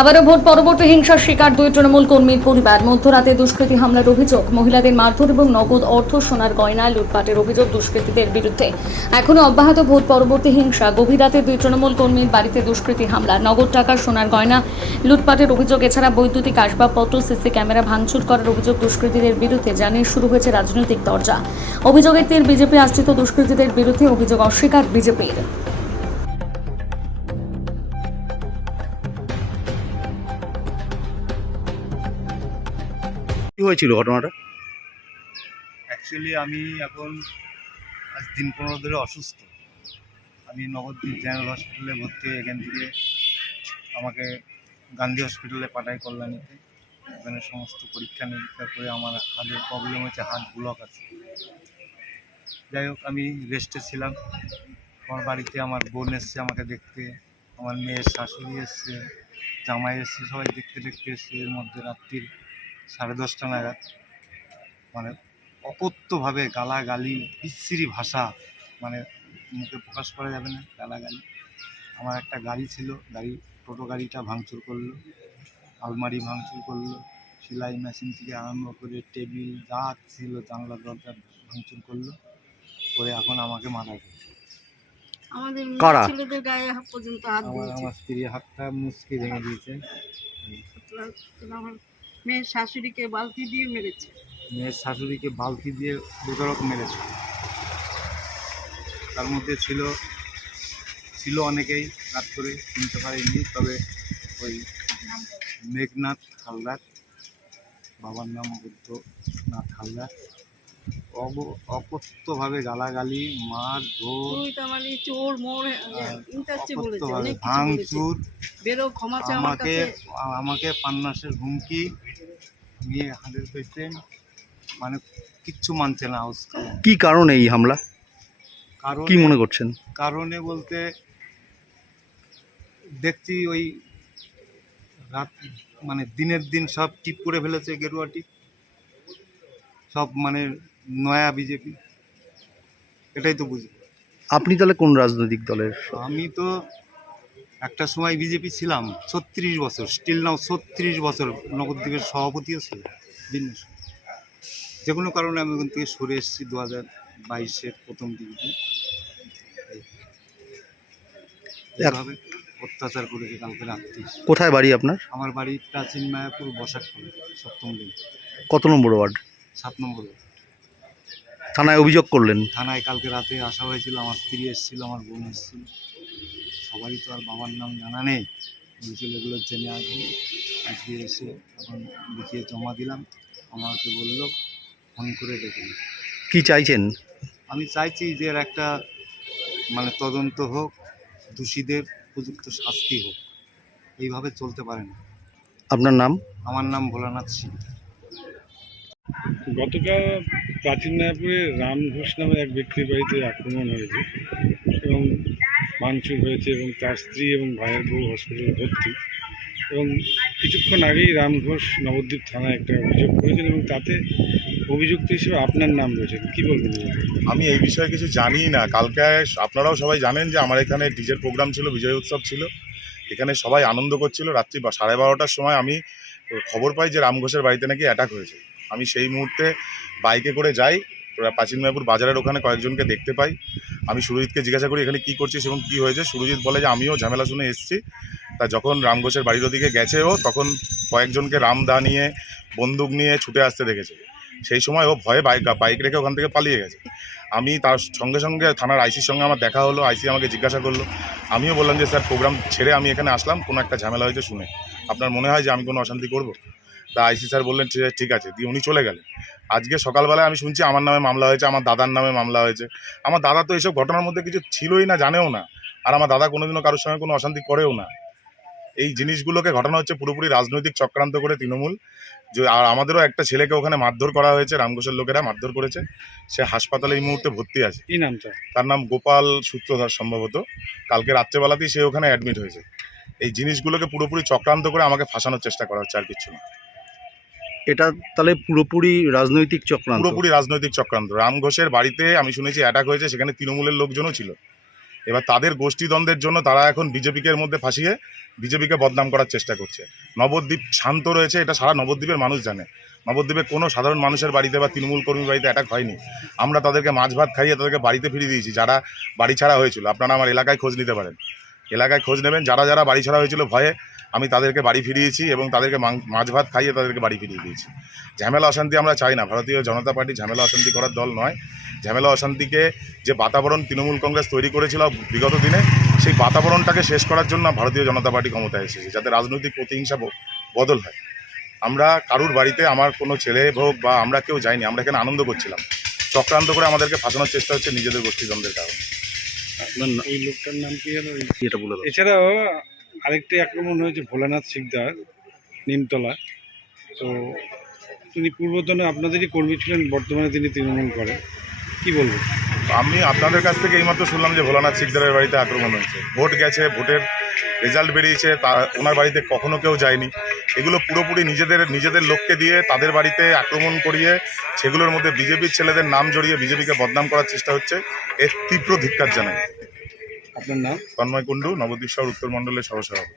আবারও ভোট পরবর্তী হিংসার শিকার দুই তৃণমূল কর্মীর পরিবার। মধ্যরাতে দুষ্কৃতী হামলার অভিযোগ, মহিলাদের মারধর এবং নগদ অর্থ সোনার গয়না লুটপাটের অভিযোগ দুষ্কৃতীদের বিরুদ্ধে। এখনো অব্যাহত ভোট পরবর্তী হিংসা। গভীর রাতে দুই তৃণমূল কর্মীর বাড়িতে দুষ্কৃতী হামলা, নগদ টাকা সোনার গয়না লুটপাটের অভিযোগ, এছাড়া বৈদ্যুতিক আসবাবপত্র, সিসি ক্যামেরা ভাঙচুর করার অভিযোগ দুষ্কৃতীদের বিরুদ্ধে। জানিয়ে শুরু হয়েছে রাজনৈতিক দরজা। অভিযোগের তীর বিজেপি আশ্রিত দুষ্কৃতীদের বিরুদ্ধে, অভিযোগ অস্বীকার বিজেপির। কি হয়েছিল ঘটনাটা? অ্যাকচুয়ালি আমি এখন আজ দিন 15 ধরে অসুস্থ। আমি নবদ্বীপ জেনারেল হসপিটালে ভর্তি হয়ে এখান থেকে আমাকে গান্ধী হসপিটালে পাঠায় কল্যাণীতে। ওখানে সমস্ত পরীক্ষা নিরীক্ষা করে আমার হাতের প্রবলেম হচ্ছে, হাত ব্লক আছে। যাই হোক, আমি রেস্টে ছিলাম। আমার বাড়িতে আমার বোন এসছে আমাকে দেখতে, আমার মেয়ের শাশুড়ি এসছে, জামাই এসছে, সবাই দেখতে দেখতে এসছে। এর মধ্যে রাত্রির 10:30 নাগাদ মানে অকথ্যভাবে গালাগালি, বিচ্ছিরি ভাষা, মানে মুখে প্রকাশ করা যাবে না, গালাগালি। আমার একটা গাড়ি ছিল, টোটো গাড়িটা ভাঙচুর করলো, আলমারি ভাঙচুর করলো, সেলাই মেশিন থেকে আরম্ভ করে টেবিল যা ছিল জানলা দরজা ভাঙচুর করলো, করে এখন আমাকে মারা গেল। আমাদের কারা? ছেলেদের গায়ে হাত পর্যন্ত হাত দিয়েছে। আমার স্ত্রী হাতটা মুচকি ভেঙে দিয়েছে। আমার মেয়ের শাশুড়িকে বালতি দিয়ে মেরেছে। মেয়ের শাশুড়িকে বালতি দিয়ে বেধড়ক মেরেছে। তার মধ্যে ছিল অনেকেই, রাত করে চিনতে পারিনি, তবে ওই মেঘনাথ হালদার, বাবার নাম বুদ্ধনাথ হালদার, অকথ্যভাবে গালাগালি, মার ধর, তুই তো মানে চোর মোর ইন্টারচে বলেছে, অনেক কিছু বলেছে। ভাঙচুর, বেরো ক্ষমা চা আমার কাছে। আমাকে পান্নাসের হুমকি, নিয়ে হাতের পেশেন্ট, মানে কিচ্ছু মানছে না। কি কারণে এই হামলা, কারণ কি মনে করছেন? কারণে বলতে দেখছি ওই রাত মানে দিনের দিন সব টিপ করে ফেলেছে, গেরুয়া টিপ সব, মানে নয়া বিজেপি, এটাই তো বুঝি। আপনি তাহলে কোন রাজনৈতিক দলের? আমি তো একটা সময় বিজেপি ছিলাম 36 বছর, স্টিল নাও 36 বছর নবদ্বীপের সভাপতিও ছিল। ভিন্ন যে কোনো কারণে আমি ওখান থেকে সরে এসেছি 2022-এর প্রথম দিকে। এভাবে অত্যাচার করেছে কালকে রাত্রি। কোথায় বাড়ি আপনার? আমার বাড়ি প্রাচীন মায়াপুর, বসাকখালী, 7ম দিন, কত নম্বর ওয়ার্ড? 7 নম্বর। থানায় অভিযোগ করলেন? থানায় কালকে রাতে আসা হয়েছিল, আমার স্ত্রী এসেছিল, আমার বোন এসেছিল, সবারই তো আর বাবার নাম জানা নেই। বলছিল এগুলো জেনে আসবে। আজকে এসে এখন লিখিয়ে জমা দিলাম। আমাকে বললো ফোন করে ডেকে নিন। কি চাইছেন? আমি চাইছি যে এর একটা মানে তদন্ত হোক, দোষীদের উপযুক্ত শাস্তি হোক। এইভাবে চলতে পারে না। আপনার নাম? আমার নাম ভোলানাথ সিং। গতকাল প্রাচীন মায়াপুরে রাম ঘোষ নামে এক ব্যক্তির বাড়িতে আক্রমণ হয়েছে এবং ভাঙচুর হয়েছে, এবং তার স্ত্রী এবং ভাইয়ের বউ হসপিটালে ভর্তি। এবং কিছুক্ষণ আগেই রাম ঘোষ নবদ্বীপ থানায় একটা অভিযোগ করেছেন, এবং তাতে অভিযুক্ত হিসেবে আপনার নাম রয়েছে। কী বলবেন? আমি এই বিষয়ে কিছু জানি না। কালকে আপনারাও সবাই জানেন যে আমার এখানে ডিজের প্রোগ্রাম ছিল, বিজয় উৎসব ছিল, এখানে সবাই আনন্দ করছিল। রাত্রি 12:30টার সময় আমি খবর পাই যে রাম ঘোষের বাড়িতে নাকি অ্যাটাক হয়েছে। আমি সেই মুহূর্তে বাইকে করে যাই, প্রাচীন মায়াপুর বাজারের ওখানে কয়েকজনকে দেখতে পাই। আমি সুরজিৎকে জিজ্ঞাসা করি এখানে কী করছিস এবং কী হয়েছে। সুরজিৎ বলে যে আমিও ঝামেলা শুনে এসেছি। তা যখন রাম ঘোষের বাড়ির ওদিকে গেছে ও, তখন কয়েকজনকে রামদা নিয়ে, বন্দুক নিয়ে ছুটে আসতে দেখেছে। সেই সময় ও ভয়ে বাইক রেখে ওখান থেকে পালিয়ে গেছে। আমি তার সঙ্গে সঙ্গে থানার আইসির সঙ্গে আমার দেখা হলো। আইসি আমাকে জিজ্ঞাসা করলো, আমিও বললাম যে স্যার প্রোগ্রাম ছেড়ে আমি এখানে আসলাম, কোনো একটা ঝামেলা হয়েছে শুনে, আপনার মনে হয় যে আমি কোনো অশান্তি করব? তা আইসি স্যার বললেন ঠিক আছে, দিয়ে উনি চলে গেলেন। আজকে সকালবেলায় আমি শুনছি আমার নামে মামলা হয়েছে, আমার দাদার নামে মামলা হয়েছে। আমার দাদা তো এইসব ঘটনার মধ্যে কিছু ছিলই না, জানেও না। আর আমার দাদা কোনোদিনও কারোর সঙ্গে কোনো অশান্তি করেও না। এই জিনিসগুলোকে ঘটানো হচ্ছে পুরোপুরি রাজনৈতিক চক্রান্ত করে তৃণমূল। যে আর আমাদেরও একটা ছেলেকে ওখানে মারধর করা হয়েছে, রামঘোষের লোকেরা মারধর করেছে। সে হাসপাতালে এই মুহূর্তে ভর্তি আছে। কী নামটা? তার নাম গোপাল সূত্রধর সম্ভবত। কালকে রাত্রেবেলাতেই সে ওখানে অ্যাডমিট হয়েছে। এই জিনিসগুলোকে পুরোপুরি চক্রান্ত করে আমাকে ফাঁসানোর চেষ্টা করা হচ্ছে, আর কিছু না। এটা তাহলে পুরোপুরি রাজনৈতিক চক্রান্ত? পুরোপুরি রাজনৈতিক চক্রান্ত। রাম ঘোষের বাড়িতে আমি শুনেছি অ্যাটাক হয়েছে, সেখানে তৃণমূলের লোকজনও ছিল। এবার তাদের গোষ্ঠীদ্বন্দ্বের জন্য তারা এখন বিজেপিকে এর মধ্যে ফাঁসিয়ে বিজেপিকে বদনাম করার চেষ্টা করছে। নবদ্বীপ শান্ত রয়েছে, এটা সারা নবদ্বীপের মানুষ জানে। নবদ্বীপে কোনো সাধারণ মানুষের বাড়িতে বা তৃণমূল কর্মীর বাড়িতে অ্যাটাক হয়নি। আমরা তাদেরকে মাছ ভাত খাইয়ে তাদেরকে বাড়িতে ফিরিয়ে দিয়েছি যারা বাড়ি ছাড়া হয়েছিল। আপনারা আমার এলাকায় খোঁজ নিতে পারেন, এলাকায় খোঁজ নেবেন, যারা যারা বাড়ি ছাড়া হয়েছিল ভয়ে আমি তাদেরকে বাড়ি ফিরিয়েছি এবং তাদেরকে মাছ ভাত খাইয়ে তাদেরকে বাড়ি ফিরিয়ে দিয়েছি। ঝামেলা অশান্তি আমরা চাই না, ভারতীয় জনতা পার্টি ঝামেলা অশান্তি করার দল নয়। ঝামেলা অশান্তিকে যে বাতাবরণ তৃণমূল কংগ্রেস তৈরি করেছিল বিগত দিনে, সেই বাতাবরণটাকে শেষ করার জন্য ভারতীয় জনতা পার্টি ক্ষমতায় এসেছে, যাতে রাজনৈতিক প্রতিহিংসা বদল হয়। আমরা কারুর বাড়িতে আমার কোনো ছেলে হোক বা আমরা কেউ যাইনি, আমরা এখানে আনন্দ করছিলাম। চক্রান্ত করে আমাদেরকে ফাঁসানোর চেষ্টা হচ্ছে নিজেদের গোষ্ঠীদ্বন্দ্বের কারণে। আপনার এই লোকটার নাম কি যেন? এটা বলে দাও। এছাড়াও আরেকটি আক্রমণ হয়েছে ভোলানাথ শিকদার, নিমতলা। তো তিনি পূর্বতনে আপনাদেরই কর্মী ছিলেন, বর্তমানে তিনি তৃণমূল করেন, কি বলবেন? আমি আপনাদের কাছ থেকে এইমাত্র শুনলাম যে ভোলানাথ শিকদারের বাড়িতে আক্রমণ হয়েছে। ভোট গেছে, ভোটের রেজাল্ট বেরিয়েছে, তা ওনার বাড়িতে কখনো কেউ যায়নি। এগুলো পুরোপুরি নিজেদের লোককে দিয়ে তাদের বাড়িতে আক্রমণ করিয়ে সেগুলোর মধ্যে বিজেপির ছেলেদের নাম জড়িয়ে বিজেপিকে বদনাম করার চেষ্টা হচ্ছে। এর তীব্র ধিক্কার জানাই। আপনার নাম? তন্ময় কুণ্ডু, নবদ্বীপ শহর উত্তর মণ্ডলের সহসভাপতি।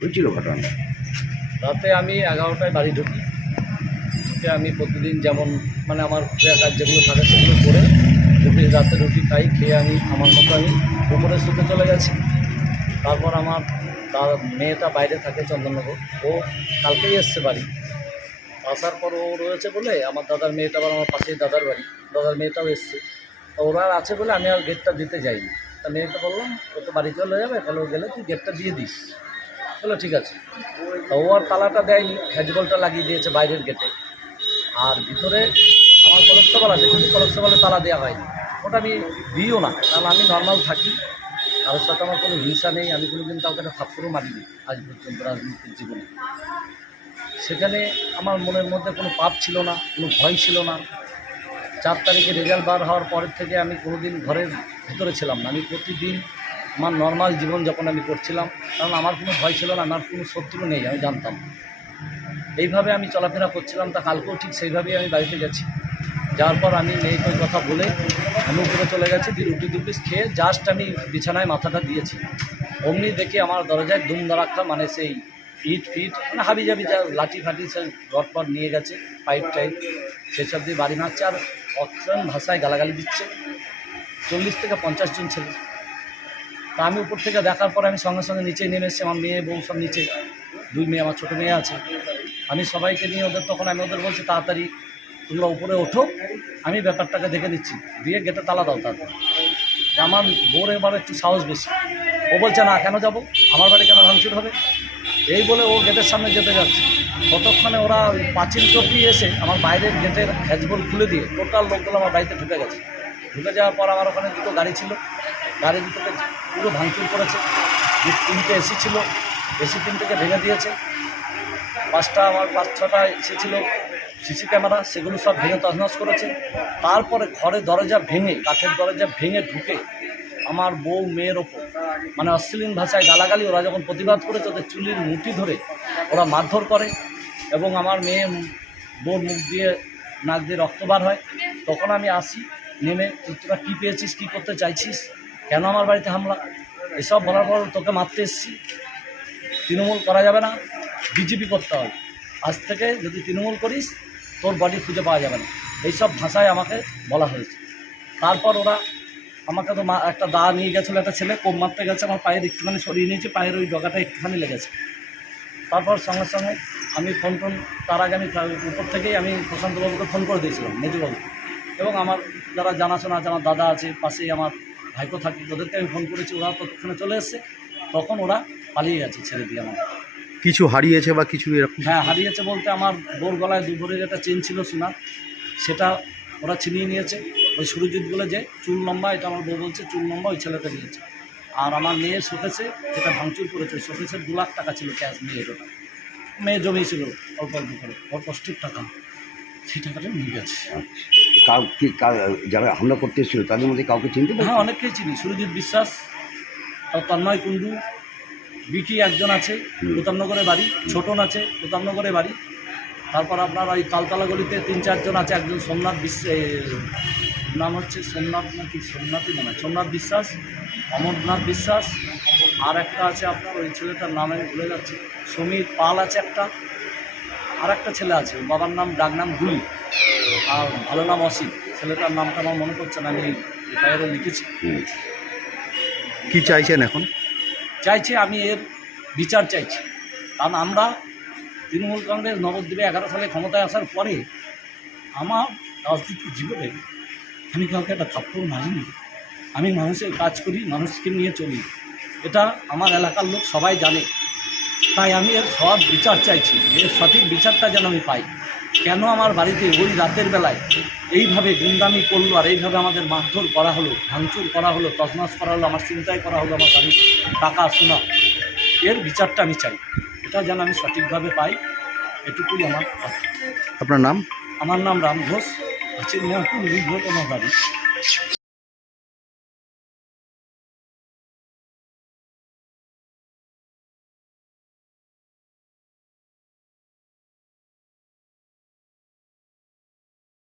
হয়েছিল ঘটনা রাতে আমি 11টায় বাড়ি ঢুকি। আমি প্রতিদিন যেমন মানে আমার ক্রিয়া কাজ যেগুলো থাকে সেগুলো করে রাতে রুটি খাই, খেয়ে আমি আমার মতো আমি উপরে শুতে চলে গেছি। তারপর আমার মেয়েটা বাইরে থাকে চন্দননগর, ও কালকেই এসছে বাড়ি। আসার পর ও রয়েছে বলে আমার দাদার মেয়েটা আবার আমার পাশেই দাদার বাড়ি, দাদার মেয়েটাও এসছে। তো ওরা আছে বলে আমি আর গেটটা দিতে যাইনি। তা মেয়েকে বললাম ও তো বাড়ি চলে যাবে, তাহলে ও গেলে তুই গেটটা দিয়ে দিস। বললো ঠিক আছে। ও আর তালাটা দেয়নি, হ্যাজবলটা লাগিয়ে দিয়েছে বাইরের গেটে। আর ভিতরে আমার কলেক্সবল আছে, কিন্তু কলেক্সবলে তালা দেওয়া হয়নি। ওটা আমি দিইও না, কারণ আমি নর্মাল থাকি, কারোর সাথে আমার কোনো হিংসা নেই। আমি কোনোদিন কাউকে একটা থাপ্পড়ও মারিনি আজ পর্যন্ত রাজনীতির জীবনে। সেখানে আমার মনের মধ্যে কোনো পাপ ছিল না, কোনো ভয় ছিল না। 4 তারিখে রেজাল্ট বার হওয়ার পরের থেকে আমি কোনোদিন ঘরের ভিতরে ছিলাম না। আমি প্রতিদিন আমার নর্মাল জীবনযাপন আমি করছিলাম, কারণ আমার কোনো ভয় ছিল না, আমার কোনো শত্রু নেই, আমি জানতাম। এইভাবে আমি চলাফেরা করছিলাম। তা কালকেও ঠিক সেইভাবেই আমি বাড়িতে গেছি। যাওয়ার পর আমি মেয়েকে ওই কথা বলে আমি উপরে চলে গেছি, দিয়ে রুটি দু পিস খেয়ে জাস্ট আমি বিছানায় মাথাটা দিয়েছি। অমনি দেখে আমার দরজায় দুম দাঁড়াক্কা, মানে সেই ইট ফিট মানে হাবি জাবি যা লাঠি ফাটি সে রটপট নিয়ে গেছে, পাইপ টাইপ সেসব দিয়ে বাড়ি মারছে আর অক্ষণ ভাষায় গালাগালি দিচ্ছে। 40 থেকে 50 জন ছেলে। তা আমি উপর থেকে দেখার পর আমি সঙ্গে সঙ্গে নিচে নেমে এসেছি। আমার মেয়ে বউ সব নিচে, 2 মেয়ে, আমার ছোটো মেয়ে আছে। আমি সবাইকে নিয়ে ওদের, তখন আমি ওদের বলছি তাড়াতাড়ি তোমরা উপরে ওঠো, আমি ব্যাপারটাকে দেখে নিচ্ছি, দিয়ে গেটে তালা দাও তাড়াতাড়ি। আমার বউর এবার একটু সাহস বেশি, ও বলছে না কেন যাব, আমার বাড়ি কেন ভাঙচুর হবে, এই বলে ও গেটের সামনে যেতে যাচ্ছে। ততক্ষণে ওরা পাঁচিল টপিয়ে এসে আমার বাইরের গেটের হ্যাজবল খুলে দিয়ে টোটাল লোকগুলো আমার বাড়িতে ঢুকে গেছে। ঢুকে যাওয়ার পর আমার ওখানে 2টো গাড়ি ছিল, গাড়ির ভিতরে পুরো ভাঙচুর করেছে। 3টে এসি ছিল, এসি 3টেকে ভেঙে দিয়েছে। 5-6টা এসি ছিল সিসি ক্যামেরা, সেগুলো সব ভেঙে তছনছ করেছে। তারপরে ঘরের দরজা ভেঙে, কাঠের দরজা ভেঙে ঢুকে আমার বউ মেয়ের ওপর মানে অশ্লীল ভাষায় গালাগালি। ওরা যখন প্রতিবাদ করেছে ওদের চুলির মুঠি ধরে ওরা মারধর করে এবং আমার মেয়ে বউর মুখ দিয়ে নাক দিয়ে রক্ত বার হয়। তখন আমি আসি নেমে, তোরা কী পেয়েছিস, কী করতে চাইছিস, কেন আমার বাড়িতে হামলা, এসব বলার পর তোকে মারতে এসেছি, তৃণমূল করা যাবে না, বিজেপি করতে হবে, আজ থেকে যদি তৃণমূল করিস তোর বডি খুঁজে পাওয়া যাবে না, এইসব ভাষায় আমাকে বলা হয়েছে। তারপর ওরা আমাকে তো একটা দা নিয়ে গেছিলো, একটা ছেলে কোপ মারতে গেছে, আমার পায়ের একটুখানি সরিয়ে নিয়েছে, পায়ের ওই ডগাটা একটুখানি লেগেছে। তারপর সঙ্গে সঙ্গে আমি ফোন তার আগে আমি উপর থেকেই আমি প্রশান্তবাবুকে ফোন করে দিয়েছিলাম, মেজুবাবু, এবং আমার যারা জানাশোনা আছে, আমার দাদা আছে পাশেই, আমার ভাইপো থাকে, ওদেরকে আমি ফোন করেছি। ওরা ততক্ষণে চলে এসছে, তখন ওরা পালিয়ে গেছে ছেড়ে দিয়ে আমার। কিছু হারিয়েছে বা কিছু এরকম? হ্যাঁ, হারিয়েছে বলতে আমার বোর গলায় 2 ভরির একটা চেন ছিল সোনার, সেটা ওরা ছিনিয়ে নিয়েছে। ওই সুরজিৎ বলে যে চুল লম্বা, এটা আমার বউ বলছে চুল লম্বা, ওই ছেলেটা নিয়েছে। আর আমার মেয়ের শোকেসে যেটা ভাঙচুর করেছে, শোকেসের 2 লাখ টাকা ছিল ক্যাশ, মেয়ের ওটা মেয়ে জমিয়েছিল অল্প অল্প করে, ওর কষ্টের টাকা, সেই টাকাটা নিয়ে গেছে। যারা হামলা করতে এসেছিল তাদের মধ্যে কাউকে চিনতে পারেন? হ্যাঁ, অনেককেই চিনি। সুরজিৎ বিশ্বাস, তন্ময় কুণ্ডু, বিকি একজন আছে প্রতাপনগরে বাড়ি, ছোটন আছে প্রতাপনগরে বাড়ি। তারপর আপনার ওই তালতলা গলিতে 3-4 জন আছে, একজন সোমনাথ নাম হচ্ছে সোমনাথ নাকি সোমনাথই মনে হয়, সোমনাথ বিশ্বাস, অমরনাথ বিশ্বাস, আর একটা আছে আপনার ওই ছেলেটার নাম আমি ভুলে যাচ্ছি, সমীর পাল আছে একটা, আর একটা ছেলে আছে ওর বাবার নাম ডাকনাম গুলি, আর ভালো নাম অসিত। ছেলেটার নামটা আমার মনে পড়ছে না, আমি এফআইআরে লিখেছি। কি চাইছেন এখন? চাইছি আমি এর বিচার চাইছি, কারণ আমরা তৃণমূল কংগ্রেস নবদ্বীপে 11 সালে ক্ষমতায় আসার পরে আমার রাজনীতির জীবনে আমি কাউকে একটা থাপ্পড় মারিনি। আমি মানুষের কাজ করি, মানুষকে নিয়ে চলি, এটা আমার এলাকার লোক সবাই জানে। তাই আমি এর সৎ বিচার চাইছি, এর সঠিক বিচারটা যেন আমি পাই। কেন আমার বাড়িতে ওই রাতের বেলায় এইভাবে গুন্ডামি করলো, আর এইভাবে আমাদের মারধর করা হলো, ভাঙচুর করা হলো, তছনছ করা হলো, আমার চিন্তায় করা হলো, আমার বাড়ির টাকা সোনা, এর বিচারটা আমি চাই, এটা যেন আমি সঠিকভাবে পাই, এটুকুই আমার কথা। আপনার নাম? আমার নাম রাম ঘোষ, আছে মেয়াপুর আমার বাড়ি।